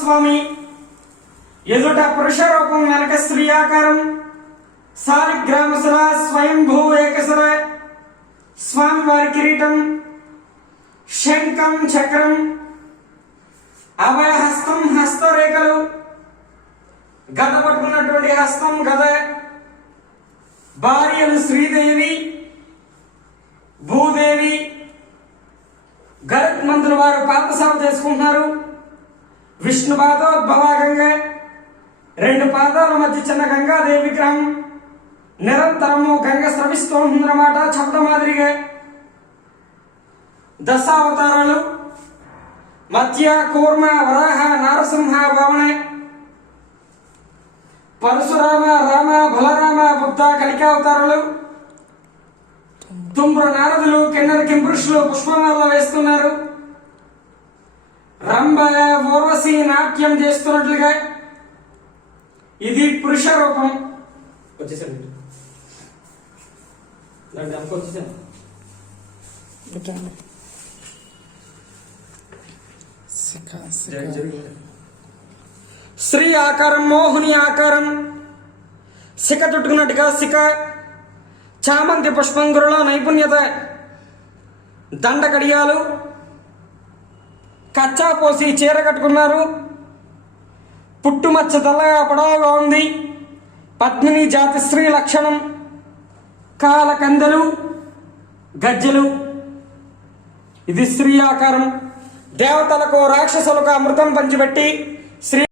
స్వామి. ఎదుట పురుష రూపం వెనక స్త్రీ ఆకారం. సాలిగ్రామసుర స్వయంభూ ఏకసుర స్వామి వారి కిరీటం. శంఖం చక్రం. అభయహస్తం హస్తరేఖలు. గద పట్టుకున్నటువంటి హస్తం గద. భార్యలు శ్రీదేవి. భూదేవి. గరుత్ మంత్రుల వారు పాదసేవ చేసుకుంటున్నారు. విష్ణు పాదోద్భవాగంగా రెండు పాదాల మధ్య చిన్న గంగాదేవి విగ్రహం. నిరంతరము గంగ స్రవిస్తూ ఉందన్నమాట చెప్పడం మాదిరిగా. దశావతారాలు మధ్య కూర్మ వరాహ నారసింహ భావన పరశురామ రామ బలరామ బుద్ధ కలికావతారాలు. తుంబ్ర నారదులు కిన్నర కింపురుషులు పుష్పమాల వేస్తున్నారు. నాట్యం చేస్తున్నట్లుగా ఇది పురుష రూపం. వచ్చేసాను. స్త్రీ ఆకారం మోహిని ఆకారం. శిఖ చుట్టుకున్నట్టుగా శిఖ చామంతి పుష్పంగురులో నైపుణ్యత. దండ కడియాలు కచ్చా పోసి చీర కట్టుకున్నారు. పుట్టుమచ్చ తెల్లగా పొడవుగా ఉంది. పద్మిని జాతి స్త్రీ లక్షణం కాలకందలు గజ్జలు గజ్జెలు. ఇది స్త్రీ ఆకారం. దేవతలకు రాక్షసులకు అమృతం పంచిపెట్టి శ్రీ